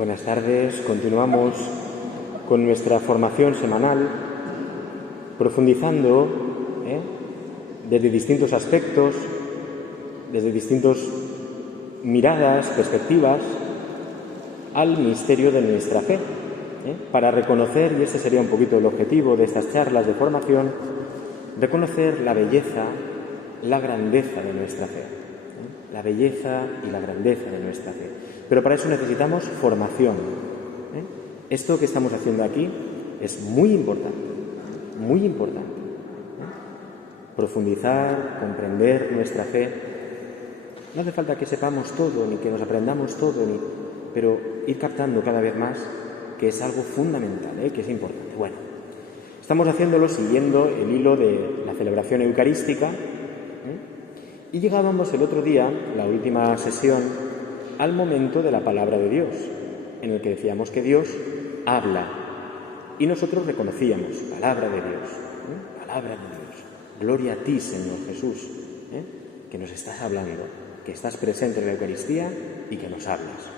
Buenas tardes. Continuamos con nuestra formación semanal, profundizando desde distintos aspectos, desde distintas miradas, perspectivas, al misterio de nuestra fe, para reconocer, y ese sería un poquito el objetivo de estas charlas de formación, reconocer la belleza, la grandeza de nuestra fe, la belleza y la grandeza de nuestra fe. Pero para eso necesitamos formación. Esto que estamos haciendo aquí es muy importante, muy importante. Profundizar, comprender nuestra fe. No hace falta que sepamos todo, ni que nos aprendamos todo, pero ir captando cada vez más que es algo fundamental, que es importante. Bueno, estamos haciéndolo siguiendo el hilo de la celebración eucarística, y llegábamos el otro día, la última sesión, al momento de la palabra de Dios, en el que decíamos que Dios habla, y nosotros reconocíamos, palabra de Dios, palabra de Dios, gloria a ti, Señor Jesús, que nos estás hablando, que estás presente en la Eucaristía y que nos hablas.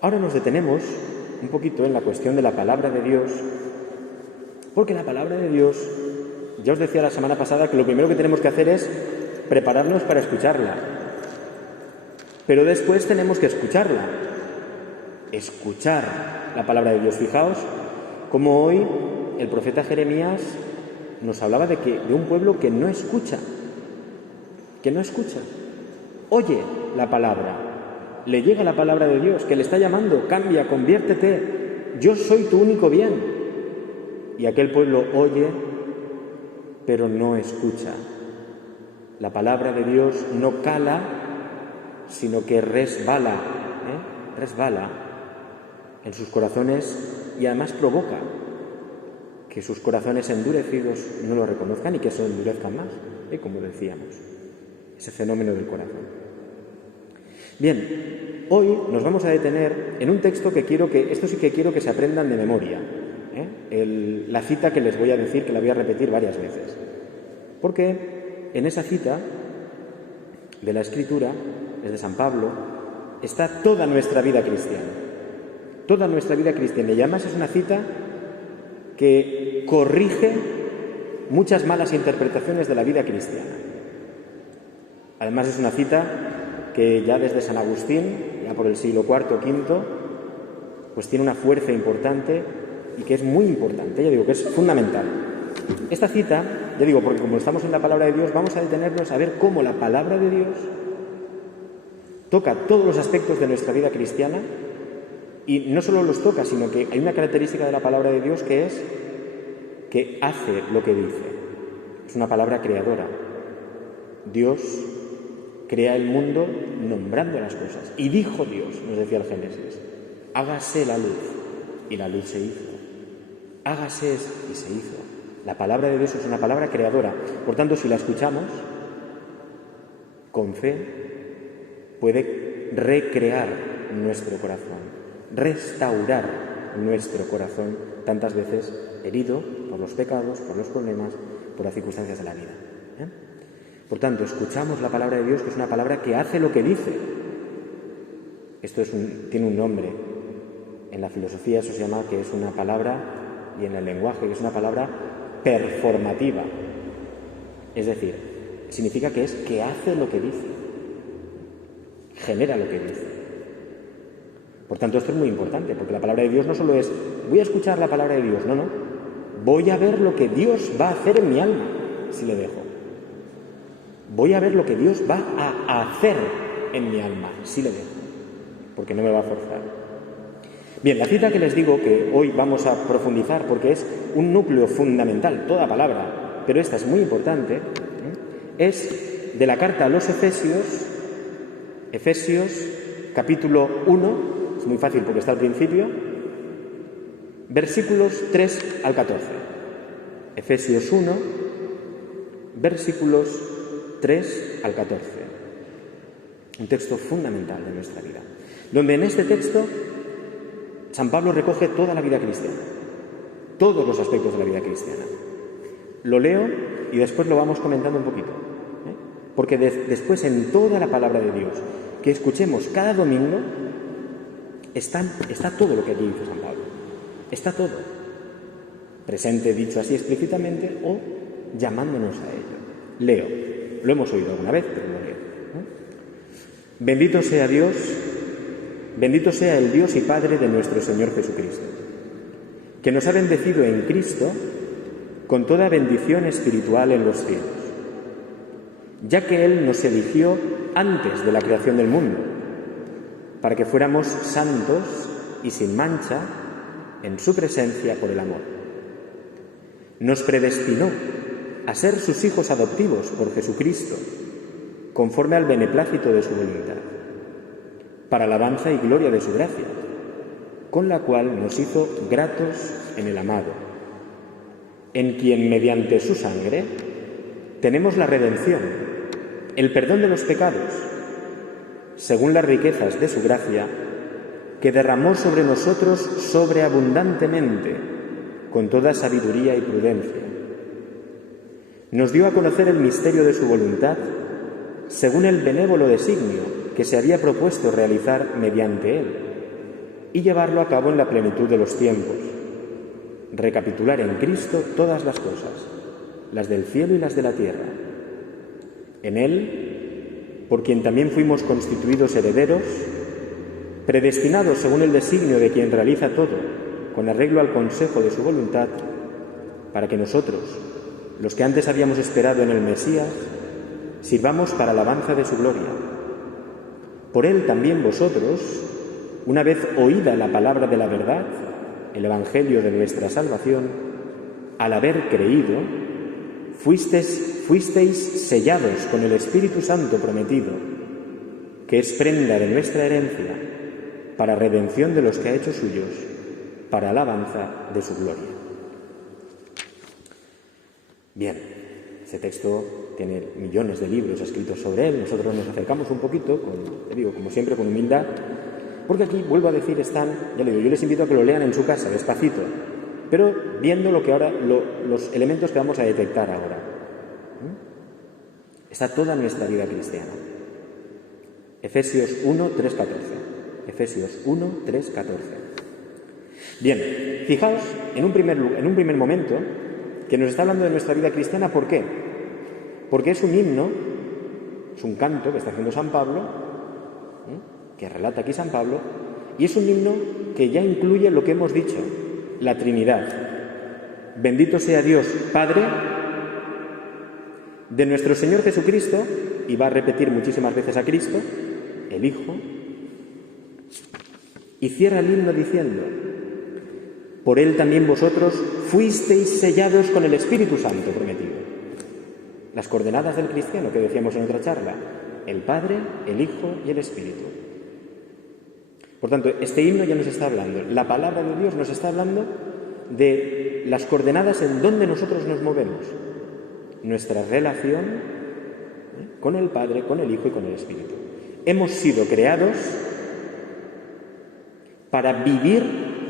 Ahora nos detenemos un poquito en la cuestión de la palabra de Dios, porque la palabra de Dios, ya os decía la semana pasada que lo primero que tenemos que hacer es prepararnos para escucharla, pero después tenemos que escuchar la palabra de Dios. Fijaos cómo hoy el profeta Jeremías nos hablaba de un pueblo que no escucha, oye la palabra, le llega la palabra de Dios, que le está llamando, cambia, conviértete, yo soy tu único bien. Y aquel pueblo oye, pero no escucha. La palabra de Dios no cala, sino que resbala en sus corazones, y además provoca que sus corazones endurecidos no lo reconozcan y que se endurezcan más, como decíamos, ese fenómeno del corazón. Bien, hoy nos vamos a detener en un texto esto sí que quiero que se aprendan de memoria, la cita que les voy a decir, que la voy a repetir varias veces, porque en esa cita de la Escritura, es de San Pablo, está toda nuestra vida cristiana. Toda nuestra vida cristiana. Y además es una cita que corrige muchas malas interpretaciones de la vida cristiana. Además es una cita que ya desde San Agustín, ya por el siglo IV o V, pues tiene una fuerza importante y que es muy importante, ya digo que es fundamental. Esta cita, ya digo, porque como estamos en la palabra de Dios, vamos a detenernos a ver cómo la palabra de Dios toca todos los aspectos de nuestra vida cristiana, y no solo los toca, sino que hay una característica de la palabra de Dios que es que hace lo que dice. Es una palabra creadora. Dios crea el mundo nombrando las cosas. Y dijo Dios, nos decía el Génesis, hágase la luz, y la luz se hizo. Hágase y se hizo. La palabra de Dios es una palabra creadora. Por tanto, si la escuchamos con fe, puede recrear nuestro corazón, restaurar nuestro corazón, tantas veces herido por los pecados, por los problemas, por las circunstancias de la vida. Por tanto, escuchamos la palabra de Dios, que es una palabra que hace lo que dice. Esto tiene un nombre. En la filosofía eso se llama que es una palabra, y en el lenguaje que es una palabra performativa. Es decir, significa que hace lo que dice. Genera lo que dice. Por tanto, esto es muy importante, porque la palabra de Dios no solo es voy a escuchar la palabra de Dios, no, voy a ver lo que Dios va a hacer en mi alma si le dejo. Voy a ver lo que Dios va a hacer en mi alma si le dejo, porque no me va a forzar. Bien, la cita que les digo que hoy vamos a profundizar, porque es un núcleo fundamental, toda palabra, pero esta es muy importante, es de la carta a los Efesios, capítulo 1, es muy fácil porque está al principio, versículos 3 al 14. Efesios 1, versículos 3 al 14. Un texto fundamental de nuestra vida, donde en este texto San Pablo recoge toda la vida cristiana, todos los aspectos de la vida cristiana. Lo leo y después lo vamos comentando un poquito, porque después en toda la palabra de Dios que escuchemos cada domingo Está todo lo que aquí dice San Pablo. Está todo. Presente dicho así explícitamente o llamándonos a ello. Leo. Lo hemos oído alguna vez, pero lo leo. Bendito sea Dios, bendito sea el Dios y Padre de nuestro Señor Jesucristo, que nos ha bendecido en Cristo con toda bendición espiritual en los cielos, ya que Él nos eligió antes de la creación del mundo, para que fuéramos santos y sin mancha en su presencia por el amor. Nos predestinó a ser sus hijos adoptivos por Jesucristo, conforme al beneplácito de su voluntad, para alabanza y gloria de su gracia, con la cual nos hizo gratos en el amado, en quien mediante su sangre tenemos la redención, el perdón de los pecados, según las riquezas de su gracia, que derramó sobre nosotros sobreabundantemente, con toda sabiduría y prudencia. Nos dio a conocer el misterio de su voluntad, según el benévolo designio que se había propuesto realizar mediante él, y llevarlo a cabo en la plenitud de los tiempos, recapitular en Cristo todas las cosas, las del cielo y las de la tierra. En él, por quien también fuimos constituidos herederos, predestinados según el designio de quien realiza todo, con arreglo al consejo de su voluntad, para que nosotros, los que antes habíamos esperado en el Mesías, sirvamos para alabanza de su gloria. Por él también vosotros, una vez oída la palabra de la verdad, el evangelio de nuestra salvación, al haber creído, fuisteis sellados con el Espíritu Santo prometido, que es prenda de nuestra herencia, para redención de los que ha hecho suyos, para alabanza de su gloria. Bien, ese texto tiene millones de libros escritos sobre él. Nosotros nos acercamos un poquito, como siempre, con humildad, porque aquí, vuelvo a decir, están, ya le digo, yo les invito a que lo lean en su casa, despacito, pero viendo los elementos que vamos a detectar ahora. Está toda nuestra vida cristiana. Efesios 1, 3, 14. Efesios 1, 3, 14. Bien, fijaos en un primer momento que nos está hablando de nuestra vida cristiana. ¿Por qué? Porque es un himno, es un canto que está haciendo San Pablo, que relata aquí San Pablo, y es un himno que ya incluye lo que hemos dicho, la Trinidad. Bendito sea Dios, Padre de nuestro Señor Jesucristo, y va a repetir muchísimas veces a Cristo, el Hijo, y cierra el himno diciendo: por él también vosotros fuisteis sellados con el Espíritu Santo prometido. Las coordenadas del cristiano que decíamos en otra charla: el Padre, el Hijo y el Espíritu. Por tanto, este himno ya nos está hablando, la palabra de Dios nos está hablando de las coordenadas en donde nosotros nos movemos, nuestra relación con el Padre, con el Hijo y con el Espíritu. Hemos sido creados para vivir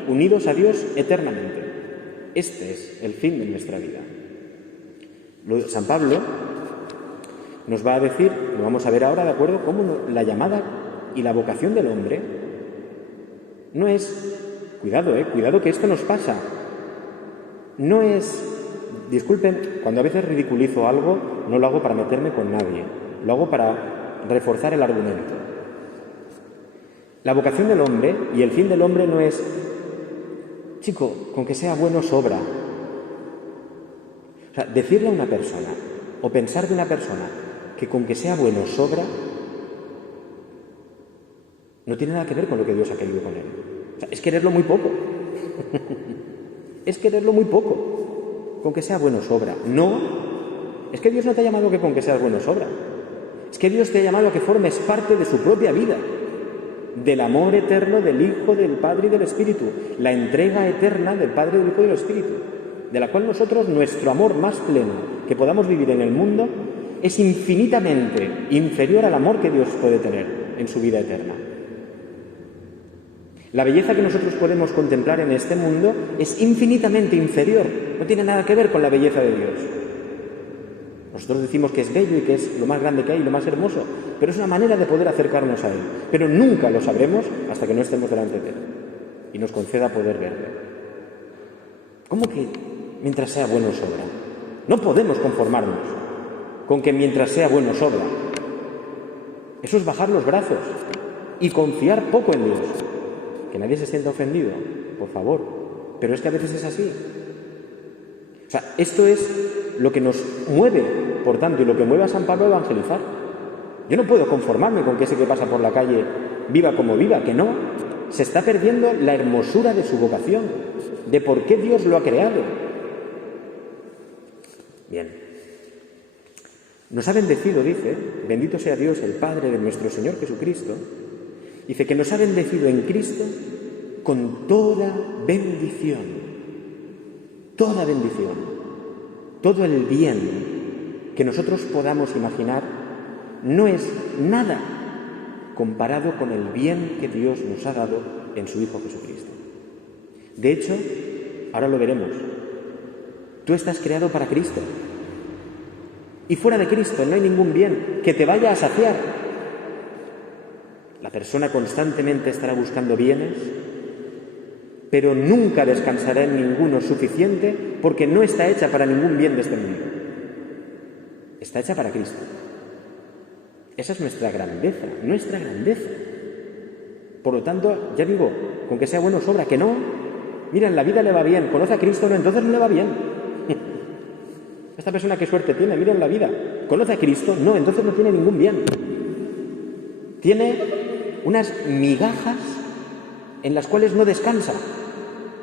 unidos a Dios eternamente. Este es el fin de nuestra vida. San Pablo nos va a decir, lo vamos a ver ahora, ¿de acuerdo?, cómo la llamada y la vocación del hombre no es, cuidado que esto nos pasa, no es, disculpen, cuando a veces ridiculizo algo, no lo hago para meterme con nadie, lo hago para reforzar el argumento. La vocación del hombre y el fin del hombre no es, chico, con que sea bueno sobra. O sea, decirle a una persona o pensar de una persona que con que sea bueno sobra no tiene nada que ver con lo que Dios ha querido con él. O sea, es quererlo muy poco. Es quererlo muy poco. Con que sea bueno sobra. No, es que Dios no te ha llamado que con que seas bueno sobra. Es que Dios te ha llamado a que formes parte de su propia vida, del amor eterno del Hijo, del Padre y del Espíritu, la entrega eterna del Padre, del Hijo y del Espíritu, de la cual nosotros, nuestro amor más pleno que podamos vivir en el mundo, es infinitamente inferior al amor que Dios puede tener en su vida eterna. La belleza que nosotros podemos contemplar en este mundo es infinitamente inferior, no tiene nada que ver con la belleza de Dios. Nosotros decimos que es bello y que es lo más grande que hay y lo más hermoso, pero es una manera de poder acercarnos a Él. Pero nunca lo sabremos hasta que no estemos delante de Él y nos conceda poder verle. ¿Cómo que mientras sea bueno sobra? No podemos conformarnos con que mientras sea bueno sobra. Eso es bajar los brazos y confiar poco en Dios. Que nadie se sienta ofendido, por favor, pero es que a veces es así. O sea, esto es lo que nos mueve, por tanto, y lo que mueve a San Pablo a evangelizar. Yo no puedo conformarme con que ese que pasa por la calle viva como viva, que no. Se está perdiendo la hermosura de su vocación, de por qué Dios lo ha creado. Bien. Nos ha bendecido, dice, bendito sea Dios, el Padre de nuestro Señor Jesucristo, dice que nos ha bendecido en Cristo con toda bendición, todo el bien que nosotros podamos imaginar no es nada comparado con el bien que Dios nos ha dado en su Hijo Jesucristo. De hecho, ahora lo veremos, tú estás creado para Cristo y fuera de Cristo no hay ningún bien que te vaya a saciar. La persona constantemente estará buscando bienes, pero nunca descansará en ninguno suficiente porque no está hecha para ningún bien de este mundo. Está hecha para Cristo. Esa es nuestra grandeza, nuestra grandeza. Por lo tanto, ya digo, con que sea bueno sobra, que no. Mira, en la vida le va bien, conoce a Cristo, no, entonces no le va bien. Esta persona qué suerte tiene, mira en la vida, conoce a Cristo, no, entonces no tiene ningún bien. Tiene unas migajas en las cuales no descansa,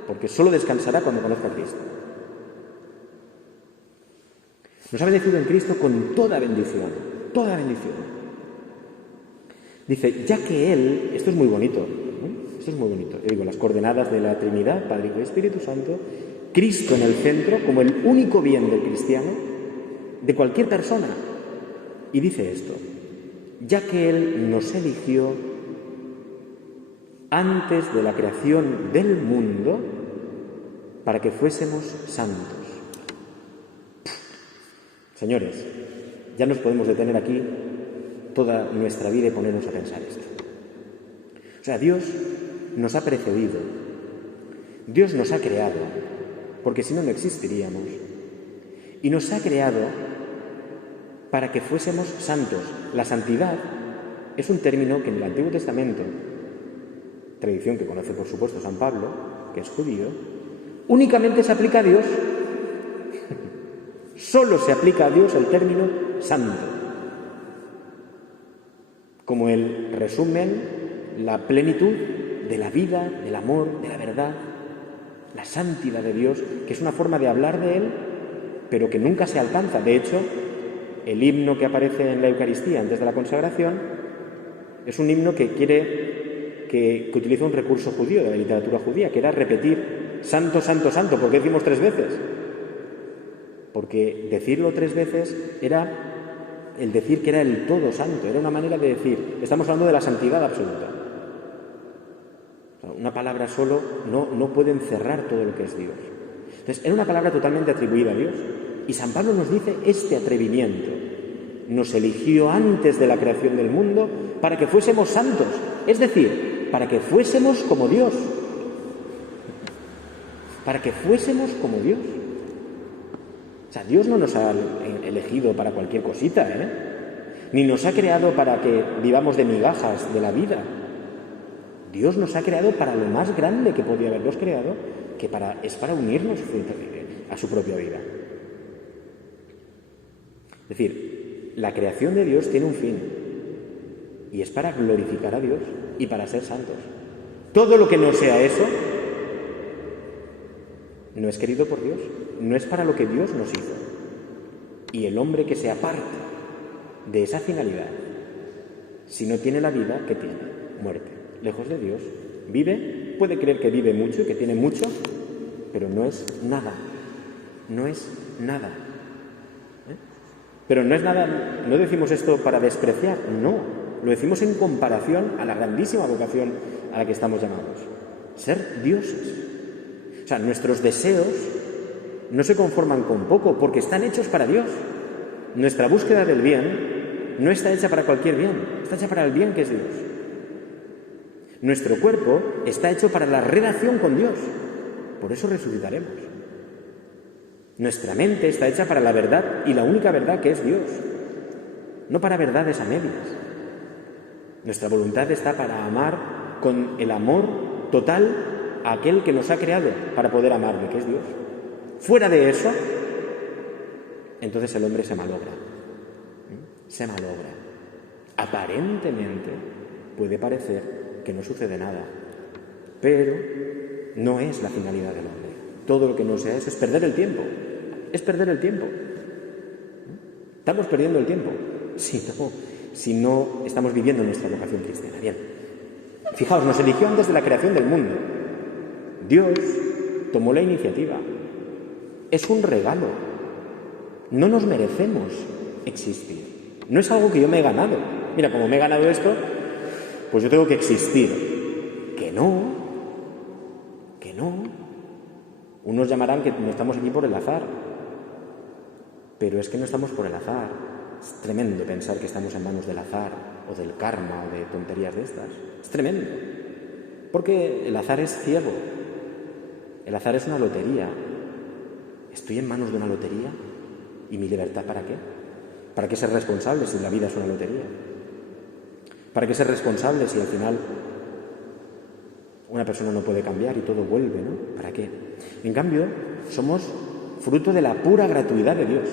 porque solo descansará cuando conozca a Cristo. Nos ha bendecido en Cristo con toda bendición, toda bendición. Dice, ya que Él, esto es muy bonito, ¿no? Esto es muy bonito, yo digo, las coordenadas de la Trinidad, Padre, Hijo y Espíritu Santo, Cristo en el centro como el único bien del cristiano, de cualquier persona. Y dice esto, ya que Él nos eligió antes de la creación del mundo para que fuésemos santos. Señores, ya nos podemos detener aquí toda nuestra vida y ponernos a pensar esto. O sea, Dios nos ha precedido, Dios nos ha creado, porque si no, no existiríamos, y nos ha creado para que fuésemos santos. La santidad es un término que en el Antiguo Testamento, tradición que conoce por supuesto San Pablo, que es judío, únicamente se aplica a Dios. Solo se aplica a Dios el término santo, como el resumen, la plenitud de la vida, del amor, de la verdad, la santidad de Dios, que es una forma de hablar de Él, pero que nunca se alcanza. De hecho, el himno que aparece en la Eucaristía antes de la consagración es un himno que utiliza un recurso judío, de la literatura judía, que era repetir santo, santo, santo. ¿Por qué decimos 3 veces? Porque decirlo 3 veces era el decir que era el todo santo, era una manera de decir, estamos hablando de la santidad absoluta. O sea, una palabra solo no puede encerrar todo lo que es Dios. Entonces, era una palabra totalmente atribuida a Dios. Y San Pablo nos dice este atrevimiento. Nos eligió antes de la creación del mundo para que fuésemos santos, es decir, para que fuésemos como Dios. Para que fuésemos como Dios. O sea, Dios no nos ha elegido para cualquier cosita, ni nos ha creado para que vivamos de migajas de la vida. Dios nos ha creado para lo más grande que podía habernos creado, que es para unirnos a su propia vida. Es decir, la creación de Dios tiene un fin, y es para glorificar a Dios y para ser santos. Todo lo que no sea eso no es querido por Dios, no es para lo que Dios nos hizo. Y el hombre que se aparte de esa finalidad, si no tiene la vida, ¿qué tiene? Muerte. Lejos de Dios, vive, puede creer que vive mucho y que tiene mucho, pero no es nada. No es nada. Pero no es nada, no decimos esto para despreciar, no. Lo decimos en comparación a la grandísima vocación a la que estamos llamados. Ser dioses. O sea, nuestros deseos no se conforman con poco, porque están hechos para Dios. Nuestra búsqueda del bien no está hecha para cualquier bien, está hecha para el bien que es Dios. Nuestro cuerpo está hecho para la relación con Dios, por eso resucitaremos. Nuestra mente está hecha para la verdad y la única verdad que es Dios, no para verdades a medias. Nuestra voluntad está para amar con el amor total a aquel que nos ha creado para poder amarle, que es Dios. Fuera de eso, entonces el hombre se malogra. Se malogra. Aparentemente puede parecer que no sucede nada, pero no es la finalidad del hombre. Todo lo que no sea eso es perder el tiempo. Es perder el tiempo. Estamos perdiendo el tiempo si no estamos viviendo nuestra vocación cristiana. Bien, fijaos, nos eligió antes de la creación del mundo. Dios tomó la iniciativa. Es un regalo. No nos merecemos existir. No es algo que yo me he ganado. Mira, como me he ganado esto, pues yo tengo que existir. Que no. Unos llamarán que no estamos aquí por el azar. Pero es que no estamos por el azar. Es tremendo pensar que estamos en manos del azar o del karma o de tonterías de estas. Es tremendo. Porque el azar es ciego. El azar es una lotería. ¿Estoy en manos de una lotería? ¿Y mi libertad para qué? ¿Para qué ser responsable si la vida es una lotería? ¿Para qué ser responsable si al final una persona no puede cambiar y todo vuelve, ¿no? ¿Para qué? En cambio, somos fruto de la pura gratuidad de Dios.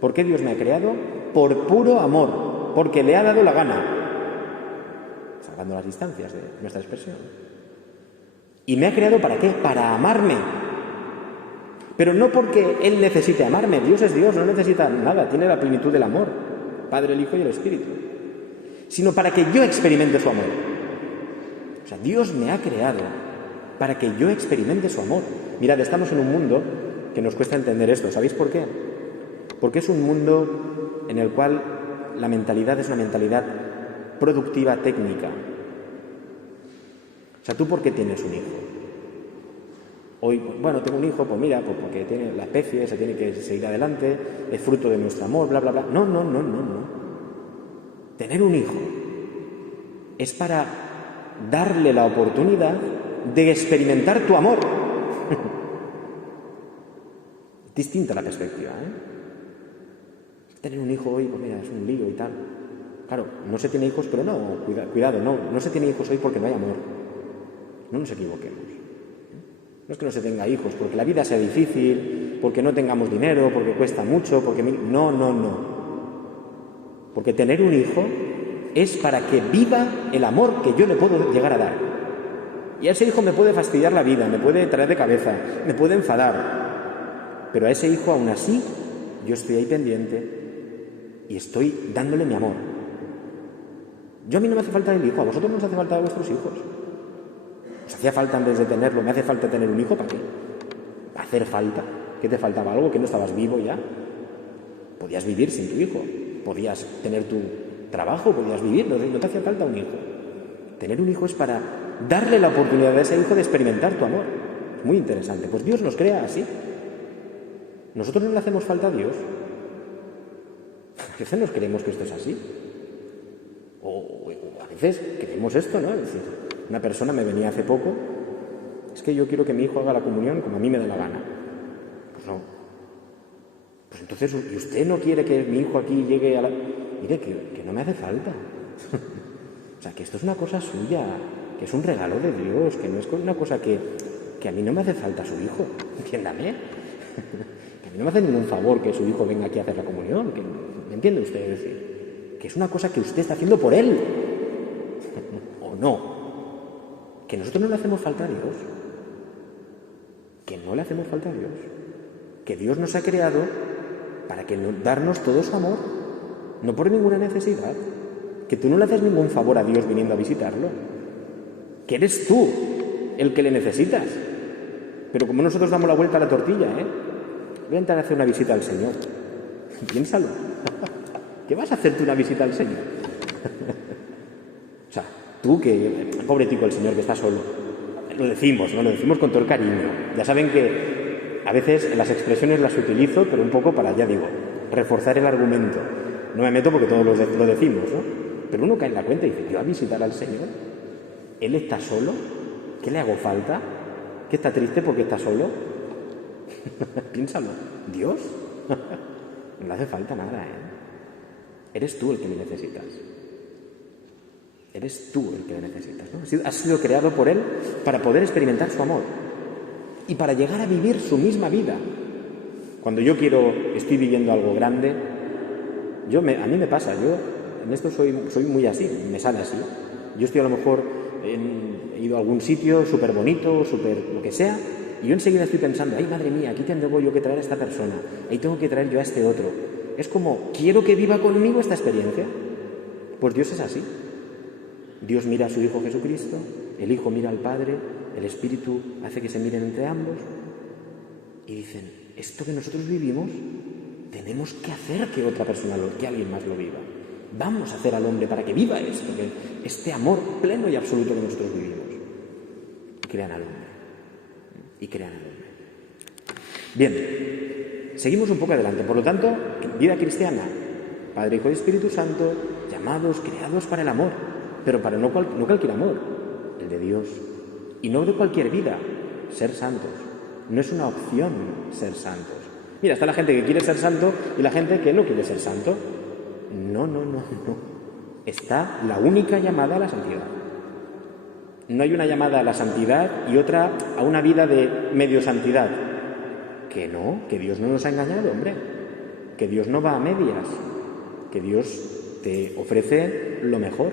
¿Por qué Dios me ha creado? Por puro amor, porque le ha dado la gana. Salvando las distancias de nuestra expresión. ¿Y me ha creado para qué? Para amarme. Pero no porque Él necesite amarme. Dios es Dios, no necesita nada. Tiene la plenitud del amor. Padre, el Hijo y el Espíritu. Sino para que yo experimente su amor. O sea, Dios me ha creado para que yo experimente su amor. Mirad, estamos en un mundo que nos cuesta entender esto. ¿Sabéis por qué? Porque es un mundo en el cual la mentalidad es una mentalidad productiva técnica. O sea, ¿tú por qué tienes un hijo? Hoy, bueno, tengo un hijo, pues mira, pues porque tiene la especie, se tiene que seguir adelante, es fruto de nuestro amor, bla, bla, bla. No. Tener un hijo es para darle la oportunidad de experimentar tu amor. Distinta la perspectiva, Tener un hijo hoy, pues mira, es un lío y tal. Claro, no se tiene hijos, pero no, cuidado, no se tiene hijos hoy porque no hay amor. No nos equivoquemos. No es que no se tenga hijos porque la vida sea difícil, porque no tengamos dinero, porque cuesta mucho, porque... No. Porque tener un hijo es para que viva el amor que yo le puedo llegar a dar. Y a ese hijo me puede fastidiar la vida, me puede traer de cabeza, me puede enfadar. Pero a ese hijo, aún así, yo estoy ahí pendiente y estoy dándole mi amor. A mí no me hace falta el hijo, a vosotros no os hace falta de vuestros hijos. ¿Os hacía falta antes de tenerlo? ¿Me hace falta tener un hijo? ¿Para qué? ¿Para hacer falta? ¿Qué te faltaba algo? ¿Que no estabas vivo ya? Podías vivir sin tu hijo, podías tener tu trabajo, podías vivir, no te hacía falta un hijo. Tener un hijo es para darle la oportunidad a ese hijo de experimentar tu amor. Es muy interesante. Pues Dios nos crea así. ¿Nosotros no le hacemos falta a Dios? A veces nos creemos que esto es así. O a veces creemos esto, ¿no? Es decir, una persona me venía hace poco, es que yo quiero que mi hijo haga la comunión como a mí me da la gana. Pues no. Pues entonces, ¿y usted no quiere que mi hijo aquí llegue a la...? Mire, que no me hace falta. O sea, que esto es una cosa suya, que es un regalo de Dios, que no es una cosa que a mí no me hace falta su hijo. Entiéndame. Que a mí no me hace ningún favor que su hijo venga aquí a hacer la comunión. ¿Me entiende usted? Es decir, que es una cosa que usted está haciendo por él. ¿O no? Que nosotros no le hacemos falta a Dios. Que no le hacemos falta a Dios. Que Dios nos ha creado para darnos todo su amor. No por ninguna necesidad. Que tú no le haces ningún favor a Dios viniendo a visitarlo. Que eres tú el que le necesitas. Pero como nosotros damos la vuelta a la tortilla, voy a entrar a hacer una visita al Señor. Piénsalo. ¿Qué vas a hacer tú una visita al Señor? O sea, tú que... Pobre tico el Señor que está solo. Lo decimos, ¿no? Lo decimos con todo el cariño. Ya saben que a veces las expresiones las utilizo, pero un poco para, ya digo, reforzar el argumento. No me meto porque todos lo decimos, ¿no? Pero uno cae en la cuenta y dice, ¿yo a visitar al Señor? ¿Él está solo? ¿Qué le hago falta? ¿Que está triste porque está solo? Piénsalo. ¿Dios? No le hace falta nada, ¿eh? Eres tú el que le necesitas. Eres tú el que le necesitas, ¿no? Has sido creado por Él para poder experimentar su amor y para llegar a vivir su misma vida. Cuando yo estoy viviendo algo grande, a mí me pasa, yo en esto soy muy así, me sale así. Yo estoy a lo mejor, he ido a algún sitio súper bonito, súper lo que sea, y yo enseguida estoy pensando, ay, madre mía, aquí tengo yo que traer a esta persona, ahí tengo que traer yo a este otro. Es como, quiero que viva conmigo esta experiencia. Pues Dios es así. Dios mira a su Hijo Jesucristo, el Hijo mira al Padre, el Espíritu hace que se miren entre ambos y dicen, esto que nosotros vivimos, tenemos que hacer que otra persona, que alguien más lo viva. Vamos a hacer al hombre para que viva esto, este amor pleno y absoluto que nosotros vivimos. Y crean al hombre. Bien, seguimos un poco adelante. Por lo tanto, vida cristiana, Padre, Hijo y Espíritu Santo, llamados, creados para el amor, pero para no cualquier amor, el de Dios. Y no de cualquier vida, ser santos. No es una opción ser santos. Mira, está la gente que quiere ser santo y la gente que no quiere ser santo. No. Está la única llamada a la santidad. No hay una llamada a la santidad y otra a una vida de medio santidad. Que no, que Dios no nos ha engañado, hombre. Que Dios no va a medias. Que Dios te ofrece lo mejor.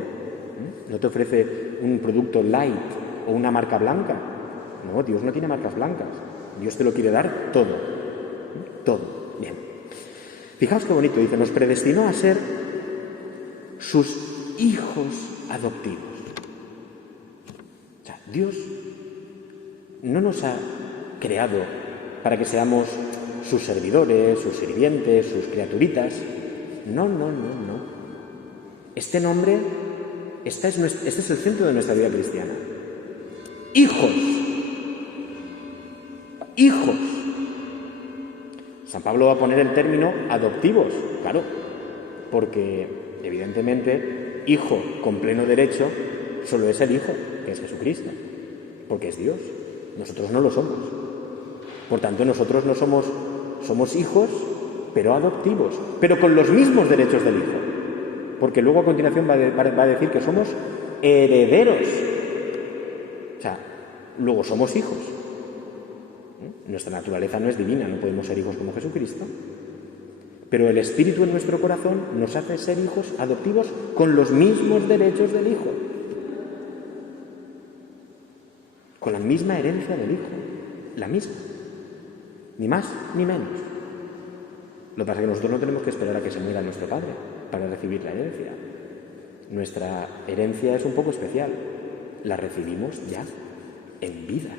No te ofrece un producto light o una marca blanca. No, Dios no tiene marcas blancas. Dios te lo quiere dar todo. Todo. Bien. Fijaos qué bonito, dice, nos predestinó a ser sus hijos adoptivos. O sea, Dios no nos ha creado para que seamos sus servidores, sus sirvientes, sus criaturitas. No. Este nombre, este es el centro de nuestra vida cristiana. Hijos. San Pablo va a poner el término adoptivos, claro, porque evidentemente hijo con pleno derecho solo es el Hijo, que es Jesucristo, porque es Dios. Nosotros no lo somos. Por tanto, nosotros no somos hijos, pero adoptivos, pero con los mismos derechos del Hijo. Porque luego a continuación va a decir que somos herederos. O sea, luego somos hijos. Nuestra naturaleza no es divina, no podemos ser hijos como Jesucristo. Pero el Espíritu en nuestro corazón nos hace ser hijos adoptivos con los mismos derechos del Hijo. Con la misma herencia del Hijo. La misma. Ni más ni menos. Lo que pasa es que nosotros no tenemos que esperar a que se muera nuestro Padre para recibir la herencia. Nuestra herencia es un poco especial. La recibimos ya, en vida.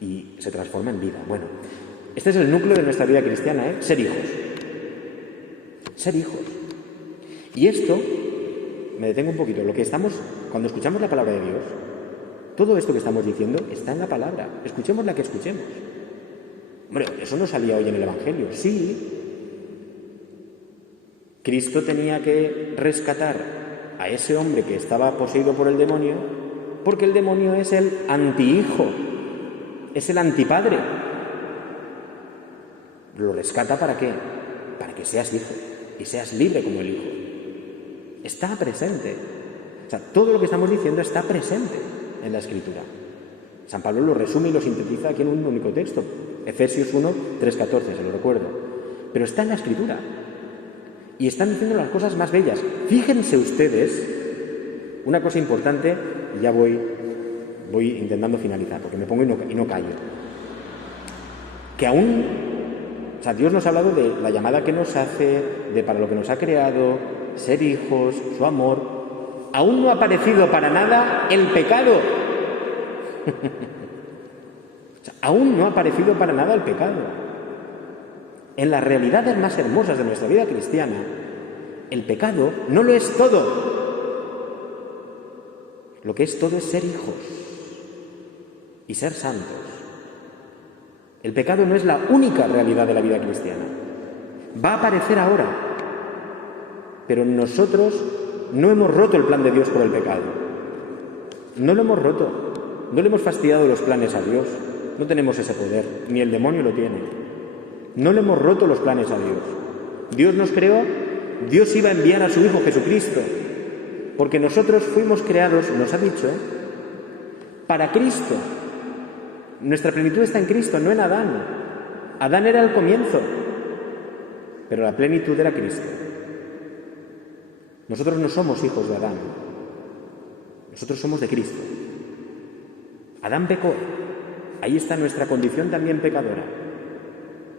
Y se transforma en vida. Bueno, este es el núcleo de nuestra vida cristiana, ¿eh? Ser hijos. Ser hijos. Y esto, me detengo un poquito, cuando escuchamos la palabra de Dios, todo esto que estamos diciendo está en la palabra. Escuchemos la que escuchemos. Hombre, eso no salía hoy en el Evangelio. Sí. Cristo tenía que rescatar a ese hombre que estaba poseído por el demonio, porque el demonio es el antihijo. Es el antipadre. Lo rescata ¿para qué? Para que seas hijo y seas libre como el hijo. Está presente. O sea, todo lo que estamos diciendo está presente en la Escritura. San Pablo lo resume y lo sintetiza aquí en un único texto. Efesios 1, 3:14, se lo recuerdo. Pero está en la Escritura. Y están diciendo las cosas más bellas. Fíjense ustedes, una cosa importante, y ya voy intentando finalizar, porque me pongo y no callo. Que aún, o sea, Dios nos ha hablado de la llamada que nos hace, de para lo que nos ha creado, ser hijos, su amor. Aún no ha aparecido para nada el pecado. O sea, aún no ha aparecido para nada el pecado. En las realidades más hermosas de nuestra vida cristiana, el pecado no lo es todo. Lo que es todo es ser hijos y ser santos. El pecado no es la única realidad de la vida cristiana. Va a aparecer ahora. Pero nosotros no hemos roto el plan de Dios por el pecado. No lo hemos roto. No le hemos fastidiado los planes a Dios. No tenemos ese poder. Ni el demonio lo tiene. No le hemos roto los planes a Dios. Dios nos creó. Dios iba a enviar a su Hijo Jesucristo. Porque nosotros fuimos creados, nos ha dicho, para Cristo. Nuestra plenitud está en Cristo, no en Adán. Adán era el comienzo, pero la plenitud era Cristo. Nosotros no somos hijos de Adán. Nosotros somos de Cristo. Adán pecó. Ahí está nuestra condición también pecadora.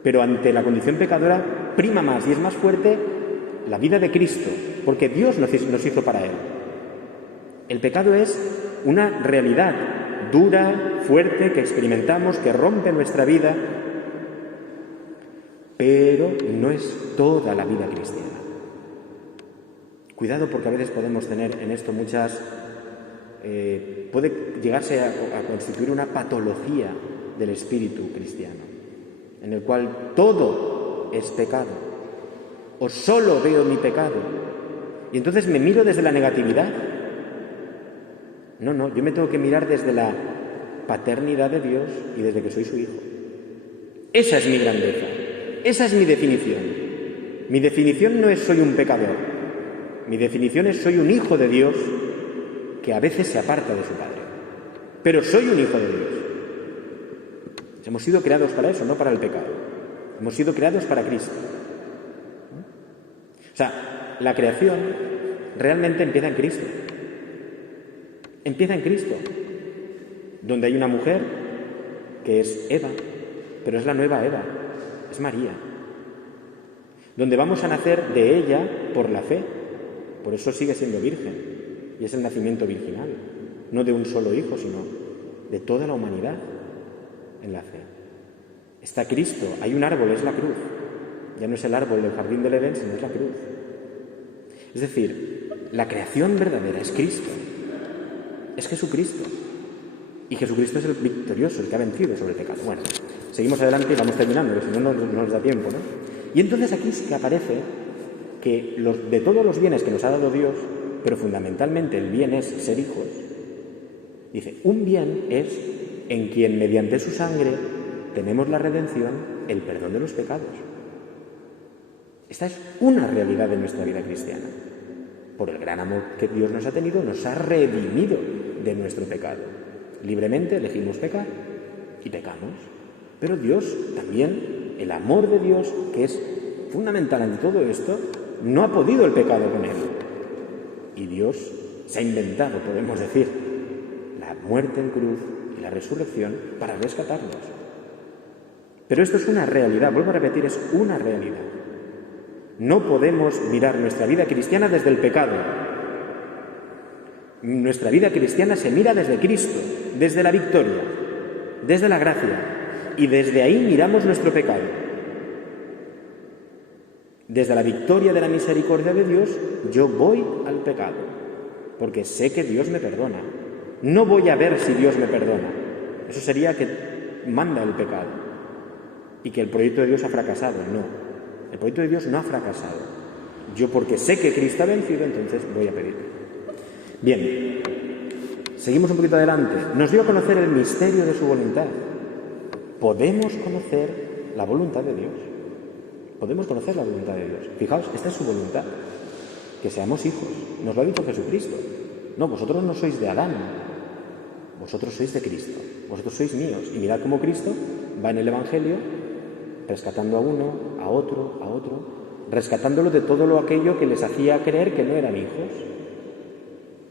Pero ante la condición pecadora prima más y es más fuerte la vida de Cristo, porque Dios nos hizo para Él. El pecado es una realidad dura, fuerte, que experimentamos, que rompe nuestra vida, pero no es toda la vida cristiana. Cuidado, porque a veces podemos tener en esto puede llegarse a constituir una patología del espíritu cristiano, en el cual todo es pecado, o solo veo mi pecado, y entonces me miro desde la negatividad. No, yo me tengo que mirar desde la paternidad de Dios y desde que soy su hijo. Esa es mi grandeza, esa es mi definición. Mi definición no es soy un pecador, mi definición es soy un hijo de Dios que a veces se aparta de su Padre, pero soy un hijo de Dios. Hemos sido creados para eso, no para el pecado. Hemos sido creados para Cristo. O sea, la creación realmente empieza en Cristo. Empieza en Cristo, donde hay una mujer que es Eva, pero es la nueva Eva, es María. Donde vamos a nacer de ella por la fe, por eso sigue siendo virgen, y es el nacimiento virginal, no de un solo hijo, sino de toda la humanidad en la fe. Está Cristo, hay un árbol, es la cruz. Ya no es el árbol del jardín del Edén, sino es la cruz. Es decir, la creación verdadera es Cristo. Es Jesucristo. Y Jesucristo es el victorioso, el que ha vencido sobre el pecado. Bueno, seguimos adelante y vamos terminando, porque si no, no nos da tiempo, ¿no? Y entonces aquí sí que aparece que de todos los bienes que nos ha dado Dios, pero fundamentalmente el bien es ser hijos, dice, un bien es en quien mediante su sangre tenemos la redención, el perdón de los pecados. Esta es una realidad de nuestra vida cristiana. Por el gran amor que Dios nos ha tenido, nos ha redimido de nuestro pecado. Libremente elegimos pecar y pecamos. Pero Dios también, el amor de Dios, que es fundamental en todo esto, no ha podido el pecado con él. Y Dios se ha inventado, podemos decir, la muerte en cruz y la resurrección para rescatarnos. Pero esto es una realidad, vuelvo a repetir, es una realidad. No podemos mirar nuestra vida cristiana desde el pecado. Nuestra vida cristiana se mira desde Cristo, desde la victoria, desde la gracia, y desde ahí miramos nuestro pecado. Desde la victoria de la misericordia de Dios, yo voy al pecado, porque sé que Dios me perdona. No voy a ver si Dios me perdona. Eso sería que manda el pecado y que el proyecto de Dios ha fracasado. No. El proyecto de Dios no ha fracasado. Yo, porque sé que Cristo ha vencido, entonces voy a pedir. Bien, seguimos un poquito adelante. Nos dio a conocer el misterio de su voluntad. Podemos conocer la voluntad de Dios. Podemos conocer la voluntad de Dios. Fijaos, esta es su voluntad. Que seamos hijos. Nos lo ha dicho Jesucristo. No, vosotros no sois de Adán. Vosotros sois de Cristo. Vosotros sois míos. Y mirad cómo Cristo va en el Evangelio rescatando a uno, a otro, rescatándolo de todo lo aquello que les hacía creer que no eran hijos.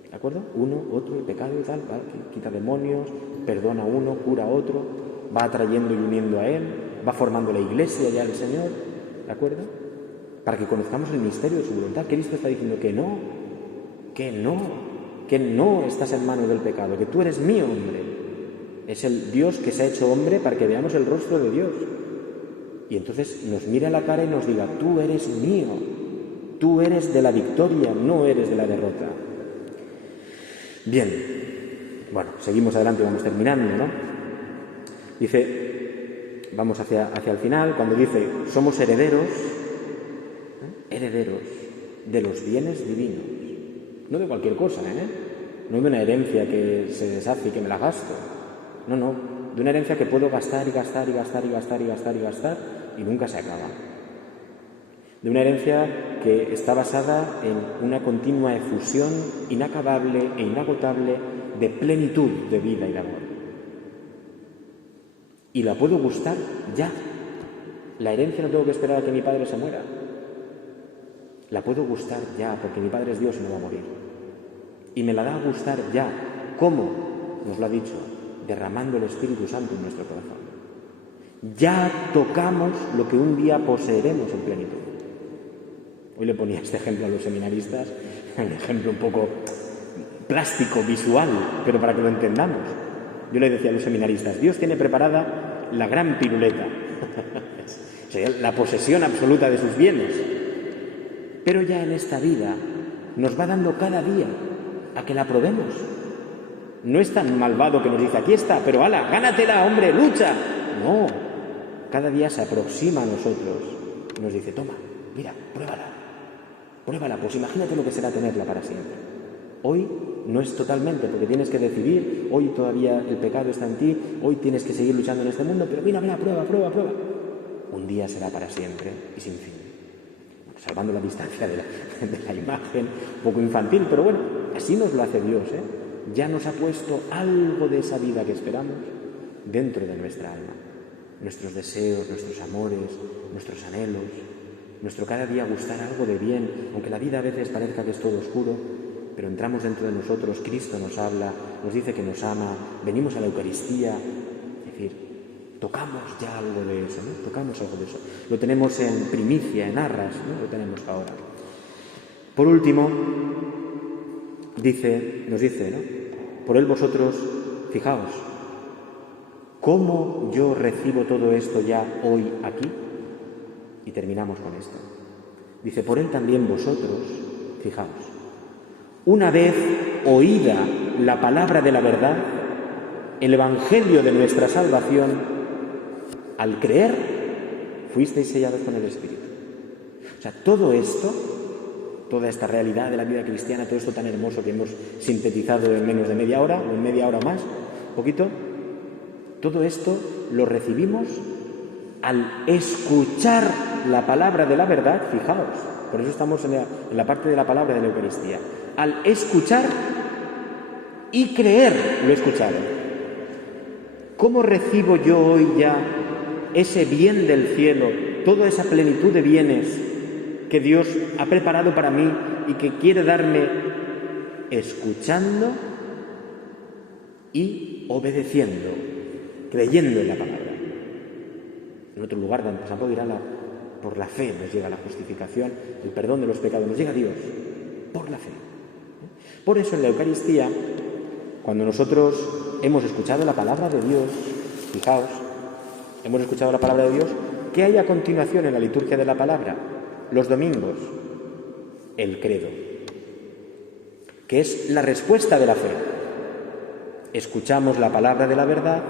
¿De acuerdo? Uno, otro, el pecado y tal, va, quita demonios, perdona a uno, cura a otro, va atrayendo y uniendo a él, va formando la iglesia ya el Señor, ¿de acuerdo? Para que conozcamos el misterio de su voluntad. Cristo está diciendo que no estás en manos del pecado, que tú eres mi hombre. Es el Dios que se ha hecho hombre para que veamos el rostro de Dios. Y entonces nos mira a la cara y nos diga, tú eres mío, tú eres de la victoria, no eres de la derrota. Bien, bueno, seguimos adelante y vamos terminando, ¿no? Dice, vamos hacia el final, cuando dice, somos herederos, herederos de los bienes divinos. No de cualquier cosa, no de una herencia que se deshace y que me la gasto. No, no, de una herencia que puedo gastar y gastar y gastar y gastar y gastar y gastar y nunca se acaba. De una herencia que está basada en una continua efusión inacabable e inagotable de plenitud de vida y de amor. Y la puedo gustar ya. La herencia no tengo que esperar a que mi padre se muera. La puedo gustar ya, porque mi Padre es Dios y no va a morir. Y me la da a gustar ya. ¿Cómo? Nos lo ha dicho, derramando el Espíritu Santo en nuestro corazón. Ya tocamos lo que un día poseeremos en plenitud. Hoy le ponía este ejemplo a los seminaristas, un ejemplo un poco plástico, visual, pero para que lo entendamos. Yo le decía a los seminaristas, Dios tiene preparada la gran piruleta, o sea, la posesión absoluta de sus bienes. Pero ya en esta vida nos va dando cada día a que la probemos. No es tan malvado que nos dice, aquí está, pero hala, gánatela, hombre, lucha. No, cada día se aproxima a nosotros y nos dice, toma, mira, pruébala, pues imagínate lo que será tenerla para siempre. Hoy no es totalmente, porque tienes que decidir, hoy todavía el pecado está en ti, hoy tienes que seguir luchando en este mundo, pero mira, prueba. Un día será para siempre y sin fin. Salvando la distancia de la imagen, un poco infantil, pero bueno, así nos lo hace Dios, Ya nos ha puesto algo de esa vida que esperamos dentro de nuestra alma. Nuestros deseos, nuestros amores, nuestros anhelos, nuestro cada día gustar algo de bien, aunque la vida a veces parezca que es todo oscuro, pero entramos dentro de nosotros, Cristo nos habla, nos dice que nos ama, venimos a la Eucaristía, es decir, tocamos ya algo de eso, ¿no? Tocamos algo de eso. Lo tenemos en primicia, en arras, ¿no? Lo tenemos ahora. Por último, nos dice, ¿no? Por él vosotros, fijaos, ¿cómo yo recibo todo esto ya hoy aquí? Y terminamos con esto. Dice, por él también vosotros, fijaos, una vez oída la palabra de la verdad, el evangelio de nuestra salvación, al creer, fuisteis sellados con el Espíritu. O sea, todo esto, toda esta realidad de la vida cristiana, todo esto tan hermoso que hemos sintetizado en menos de media hora, o en media hora más, poquito, todo esto lo recibimos al escuchar la palabra de la verdad, fijaos, por eso estamos en la parte de la palabra de la Eucaristía, al escuchar y creer lo escuchado. ¿Cómo recibo yo hoy ya ese bien del cielo, toda esa plenitud de bienes que Dios ha preparado para mí y que quiere darme escuchando y obedeciendo, creyendo en la palabra? En otro lugar, San Pablo dirá, por la fe nos llega la justificación, el perdón de los pecados, nos llega Dios, por la fe. Por eso en la Eucaristía, cuando nosotros hemos escuchado la palabra de Dios, fijaos, hemos escuchado la palabra de Dios, ¿qué hay a continuación en la liturgia de la palabra? Los domingos, el credo, que es la respuesta de la fe. Escuchamos la palabra de la verdad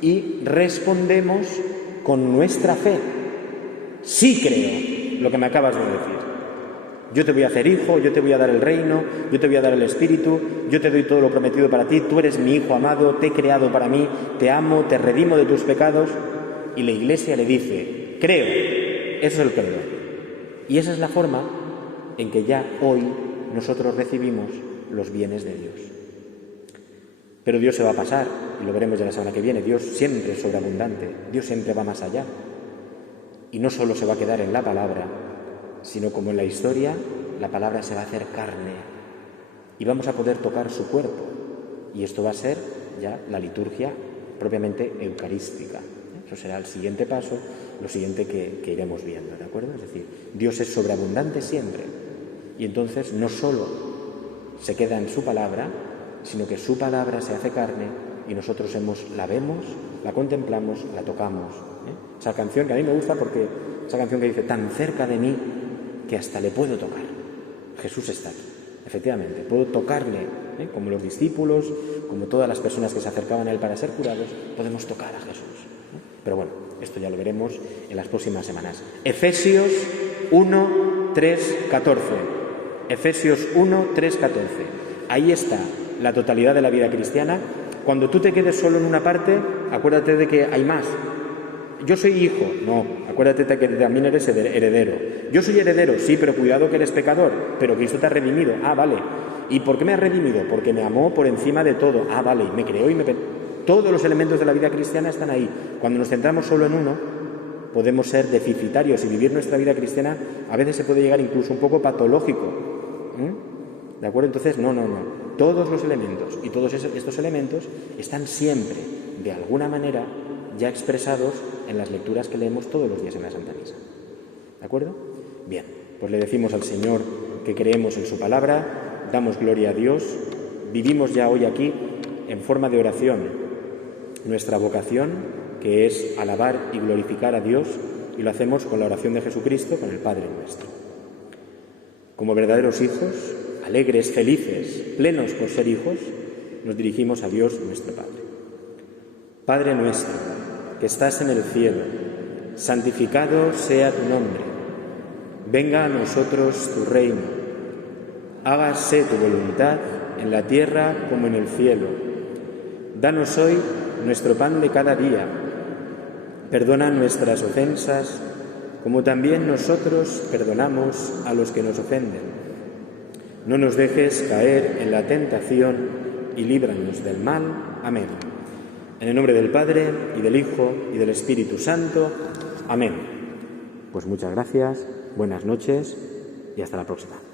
y respondemos con nuestra fe. Sí creo lo que me acabas de decir. Yo te voy a hacer hijo, yo te voy a dar el reino, yo te voy a dar el Espíritu, yo te doy todo lo prometido para ti, tú eres mi hijo amado, te he creado para mí, te amo, te redimo de tus pecados. Y la Iglesia le dice, creo, eso es el credo. Y esa es la forma en que ya hoy nosotros recibimos los bienes de Dios. Pero Dios se va a pasar, y lo veremos ya la semana que viene, Dios siempre es sobreabundante, Dios siempre va más allá. Y no solo se va a quedar en la palabra, sino como en la historia, la palabra se va a hacer carne y vamos a poder tocar su cuerpo. Y esto va a ser ya la liturgia propiamente eucarística. Eso será el siguiente paso, lo siguiente que iremos viendo, ¿de acuerdo? Es decir, Dios es sobreabundante siempre. Y entonces no solo se queda en su palabra, sino que su palabra se hace carne y nosotros la vemos, la contemplamos, la tocamos. Esa canción que a mí me gusta porque esa canción que dice, tan cerca de mí que hasta le puedo tocar. Jesús está aquí, efectivamente, puedo tocarle, como los discípulos, como todas las personas que se acercaban a él para ser curados, podemos tocar a Jesús. Pero bueno, esto ya lo veremos en las próximas semanas. Efesios 1, 3, 14. Efesios 1, 3, 14. Ahí está la totalidad de la vida cristiana. Cuando tú te quedes solo en una parte, acuérdate de que hay más. Yo soy hijo, no, acuérdate de que también eres heredero. Yo soy heredero, sí, pero cuidado que eres pecador, pero Cristo te ha redimido. Ah, vale. ¿Y por qué me ha redimido? Porque me amó por encima de todo. Ah, vale, me creó y me... Todos los elementos de la vida cristiana están ahí. Cuando nos centramos solo en uno, podemos ser deficitarios y vivir nuestra vida cristiana a veces se puede llegar incluso un poco patológico. ¿De acuerdo? Entonces, no. Todos los elementos y todos estos elementos están siempre, de alguna manera, ya expresados en las lecturas que leemos todos los días en la Santa Misa. ¿De acuerdo? Bien, pues le decimos al Señor que creemos en su palabra, damos gloria a Dios, vivimos ya hoy aquí en forma de oración nuestra vocación, que es alabar y glorificar a Dios, y lo hacemos con la oración de Jesucristo, con el Padre nuestro. Como verdaderos hijos, alegres, felices, plenos por ser hijos, nos dirigimos a Dios nuestro Padre. Padre nuestro, que estás en el cielo, santificado sea tu nombre. Venga a nosotros tu reino. Hágase tu voluntad en la tierra como en el cielo. Danos hoy nuestro pan de cada día. Perdona nuestras ofensas, como también nosotros perdonamos a los que nos ofenden. No nos dejes caer en la tentación y líbranos del mal. Amén. En el nombre del Padre, y del Hijo, y del Espíritu Santo. Amén. Pues muchas gracias, buenas noches y hasta la próxima.